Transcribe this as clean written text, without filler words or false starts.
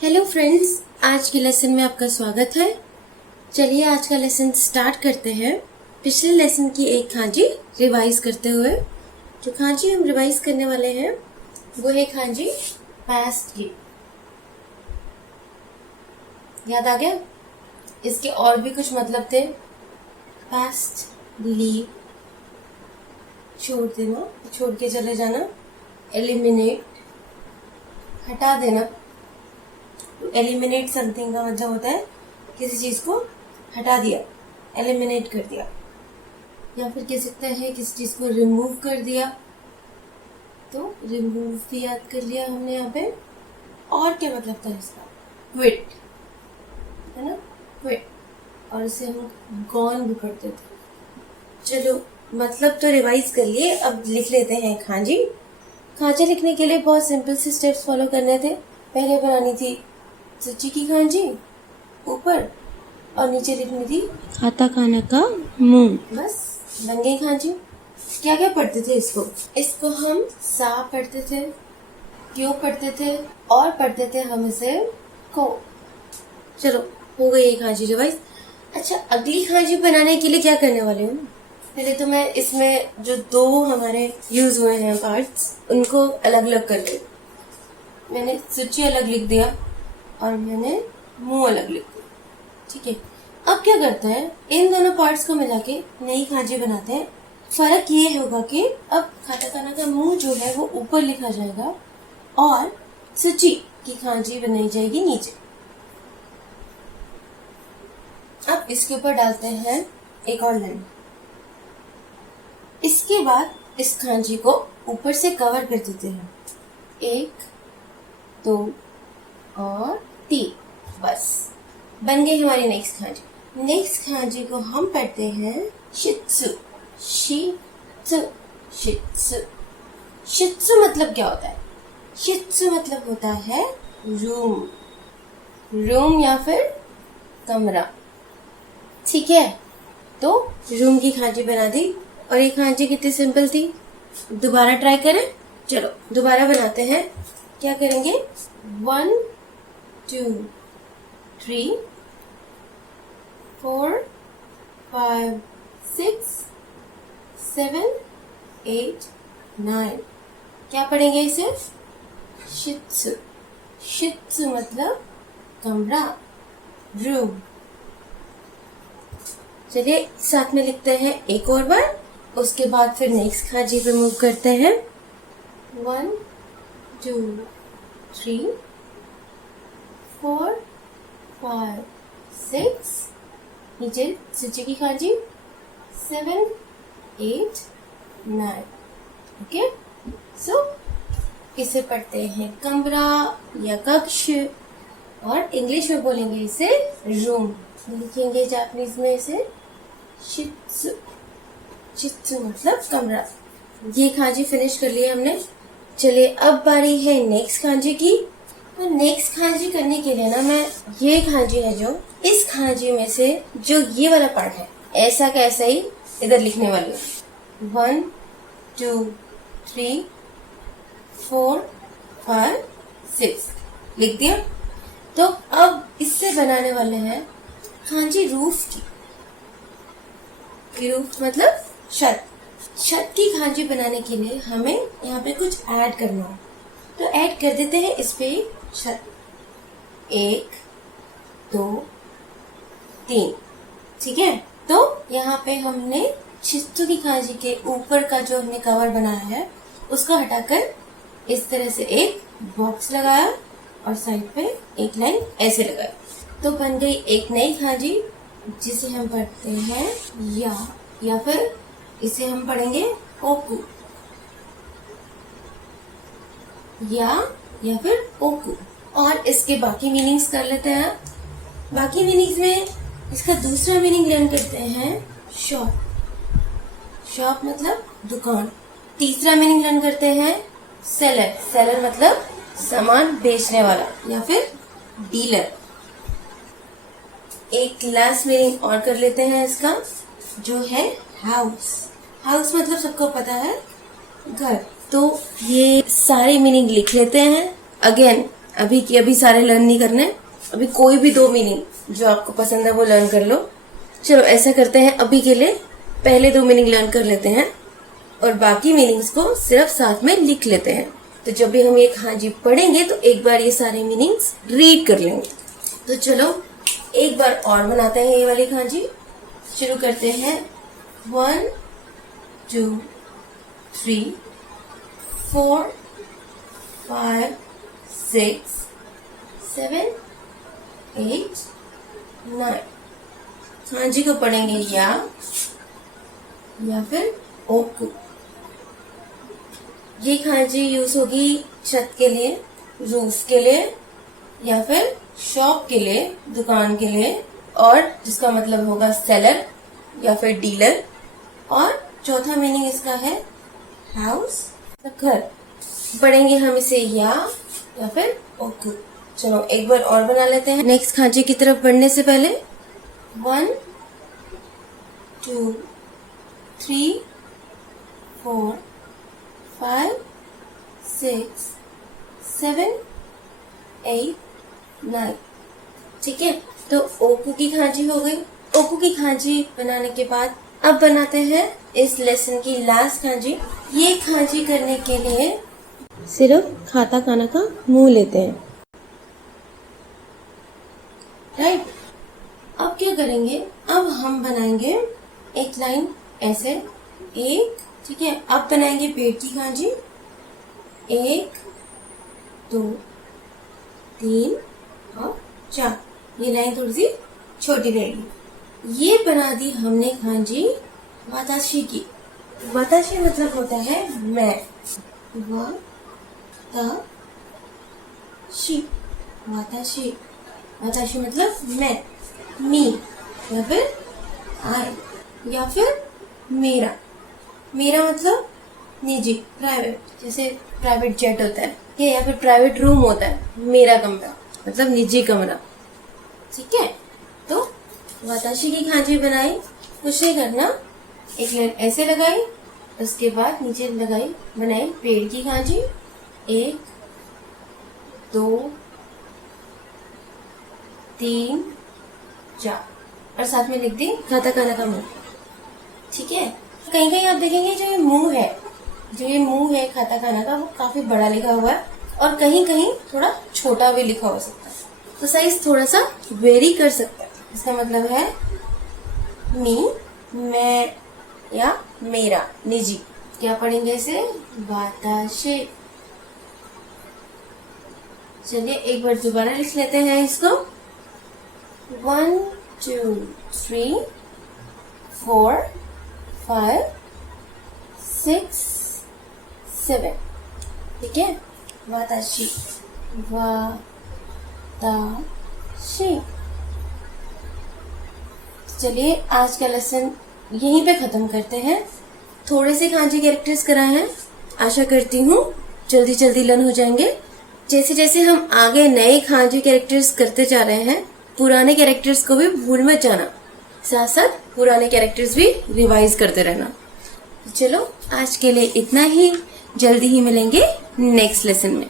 Hello friends, आज के lesson में आपका स्वागत है। चलिए आज का लेसन स्टार्ट करते हैं। पिछले लेसन की एक खांजी रिवाइज करते हुए। जो खांजी हम रिवाइज करने वाले हैं वो है खांजी पास्ट की। याद आ गया? इसके और भी कुछ मतलब थे। पास्ट, लीव, छोड़ देना, छोड़ के चले जाना। एलिमिनेट, हटा देना। एलिमिनेट समथिंग का मतलब होता है किसी चीज को हटा दिया, एलिमिनेट कर दिया। या फिर कह सकते हैं किसी चीज को रिमूव कर दिया, तो रिमूव भी याद कर लिया हमने यहाँ पे। और क्या मतलब था इसका? क्विट, है ना, क्विट। और इसे हम गॉन भी पढ़ते थे। चलो मतलब तो रिवाइज कर लिए, अब लिख लेते हैं खांजी। खांजी लिखने के लिए बहुत सिंपल से स्टेप्स फॉलो करने थे। पहले बनानी थी सच्ची की खांजी ऊपर, और नीचे लिखनी थी खाता खाना का मुंह। बस बन गई खांजी। क्या क्या पढ़ते थे इसको हम सा पढ़ते थे, क्यों पढ़ते थे, और पढ़ते थे हम इसे को। चलो हो गई ये खांजी रिवाइज। अच्छा, अगली खांजी बनाने के लिए क्या करने वाले हूँ? पहले तो मैं इसमें जो दो हमारे यूज हुए हैं पार्ट्स, उनको अलग अलग कर दे। मैंने सूची अलग लिख दिया और मैंने मुंह अलग लिख दिया। ठीक है, अब क्या करते हैं, इन दोनों पार्ट्स को मिला के नई खांजी बनाते हैं। फर्क ये होगा कि अब खाता खाना का मुंह जो है वो ऊपर लिखा जाएगा और सूची की खांजी बनाई जाएगी नीचे। अब इसके ऊपर डालते हैं एक और लाइन। इसके बाद इस खांजी को ऊपर से कवर कर देते हैं। 1, 2 और 3। बस बन गई हमारी नेक्स्ट खांजी। नेक्स्ट खांजी को हम पढ़ते हैं शित्सु। शित्सु, शित्सु। शित्सु मतलब क्या होता है? शित्सु मतलब होता है रूम, रूम या फिर कमरा। ठीक है, तो रूम की खांजी बना दी। और ये खांजी कितनी सिंपल थी, दोबारा ट्राई करें। चलो दोबारा बनाते हैं। क्या करेंगे? 1, 2, 3, 4, 5, 6, 7, 8, 9। क्या पढ़ेंगे इसे? शित्सु। शित्सु मतलब कमरा, रूम। चलिए साथ में लिखते हैं एक और बार, उसके बाद फिर नेक्स्ट खांजी पे मूव करते हैं। 1, 2, 3, 4, 5, 6, नीचे सूची की खांजी 7, 8, 9। ओके, सो इसे पढ़ते हैं कमरा या कक्ष, और इंग्लिश में बोलेंगे इसे रूम। लिखेंगे जापानीज में इसे शित्सु। शित्सु मतलब कमरा। ये खांजी फिनिश कर लिया हमने। चलिए अब बारी है नेक्स्ट खांजी की। तो नेक्स्ट खांजी करने के लिए ना, मैं ये खांजी है जो, इस खांजी में से जो ये वाला पार्ट है, ऐसा का ऐसा ही इधर लिखने वाली हूँ। 1, 2, 3, 4, 5, 6 लिख दिया। तो अब इससे बनाने वाले हैं खांजी रूफ की। रूफ मतलब छत। छत की खांजी बनाने के लिए हमें यहाँ पे कुछ ऐड करना हो, तो ऐड कर देते हैं इस पे छत। 1, 2, 3। ठीक है, तो यहाँ पे हमने शित्सु की खांजी के ऊपर का जो हमने कवर बनाया है उसको हटाकर इस तरह से एक बॉक्स लगाया और साइड पे एक लाइन ऐसे लगाई। तो बन गई एक नई खांजी जिसे हम पढ़ते हैं या फिर इसे हम पढ़ेंगे ओकू। या फिर ओकू। और इसके बाकी मीनिंग्स कर लेते हैं। बाकी मीनिंग्स में इसका दूसरा मीनिंग लर्न करते हैं शॉप। शॉप मतलब दुकान। तीसरा मीनिंग लर्न करते हैं सेलर। सेलर मतलब सामान बेचने वाला या फिर डीलर। एक लास्ट मीनिंग और कर लेते हैं इसका, जो है हाउस। हाउस मतलब सबको पता है घर। तो ये सारे मीनिंग लिख लेते हैं। अगेन अभी की अभी सारे लर्न नहीं करने, अभी कोई भी 2 मीनिंग जो आपको पसंद है वो लर्न कर लो। चलो ऐसा करते हैं, अभी के लिए पहले 2 मीनिंग लर्न कर लेते हैं और बाकी मीनिंग्स को सिर्फ साथ में लिख लेते हैं। तो जब भी हम ये खांजी पढ़ेंगे तो एक बार ये सारे मीनिंग्स रीड कर लेंगे। तो चलो एक बार और बनाते हैं ये वाली खांजी। शुरू करते हैं। 1 2 3 4 5 6 7 8 9। खांजी को पढ़ेंगे या फिर ओकू। ये खांजी यूज होगी छत के लिए, रूफ के लिए या फिर शॉप के लिए, दुकान के लिए, और जिसका मतलब होगा सेलर या फिर डीलर। और चौथा मीनिंग इसका है हाउस, घर। पढ़ेंगे हम इसे या फिर ओकू। चलो एक बार और बना लेते हैं। नेक्स्ट खांजी की तरफ बढ़ने से पहले 1 2 3 4 5 6 7 8 9। ठीक है, तो ओकू की खांजी हो गई। ओकू की खांजी बनाने के बाद अब बनाते हैं इस लेसन की लास्ट खांजी। ये खांजी करने के लिए सिर्फ खाता काना का मुंह लेते हैं, राइट। अब क्या करेंगे, अब हम बनाएंगे एक लाइन ऐसे, एक, ठीक है। अब बनाएंगे पेट की खांजी, 1 2 3 और 4। ये लाइन थोड़ी सी छोटी रहेगी। ये बना दी हमने खांजी वाताशी की। वाताशी मतलब होता है मैं, वाताशी, वाताशी, वाताशी मतलब मैं, मी, या फिर आई, या फिर मेरा। मेरा मतलब निजी, प्राइवेट, जैसे प्राइवेट जेट होता है या फिर प्राइवेट रूम होता है। मेरा कमरा मतलब निजी कमरा, ठीक है। तो वाताशी की खांजी बनाई, कुछ नहीं करना, एक लाइन ऐसे लगाई, उसके बाद नीचे लगाई, बनाई पेड़ की खांजी, 1 2 3 4, और साथ में लिख दी खाता काना का मुंह, ठीक है। कहीं कहीं आप देखेंगे जो ये मुंह है खाता खाना का, वो काफी बड़ा लिखा हुआ है और कहीं कहीं थोड़ा छोटा भी लिखा हो सकता है, तो साइज थोड़ा सा वेरी कर सकता है। इसका मतलब है मी, मैं या मेरा, निजी। क्या पढ़ेंगे इसे, वाताशी। चलिए एक बार दोबारा लिख लेते हैं इसको। 1 2 3 4 5 6 7, ठीक है। वाताशी, वाताशी। चलिए आज का लेसन यहीं पे खत्म करते हैं। थोड़े से खांजी कैरेक्टर्स कराए हैं, आशा करती हूँ जल्दी जल्दी लर्न हो जाएंगे। जैसे जैसे हम आगे नए खांजी कैरेक्टर्स करते जा रहे हैं, पुराने कैरेक्टर्स को भी भूल मत जाना, साथ साथ पुराने कैरेक्टर्स भी रिवाइज करते रहना। चलो आज के लिए इतना ही, जल्दी ही मिलेंगे नेक्स्ट लेसन में।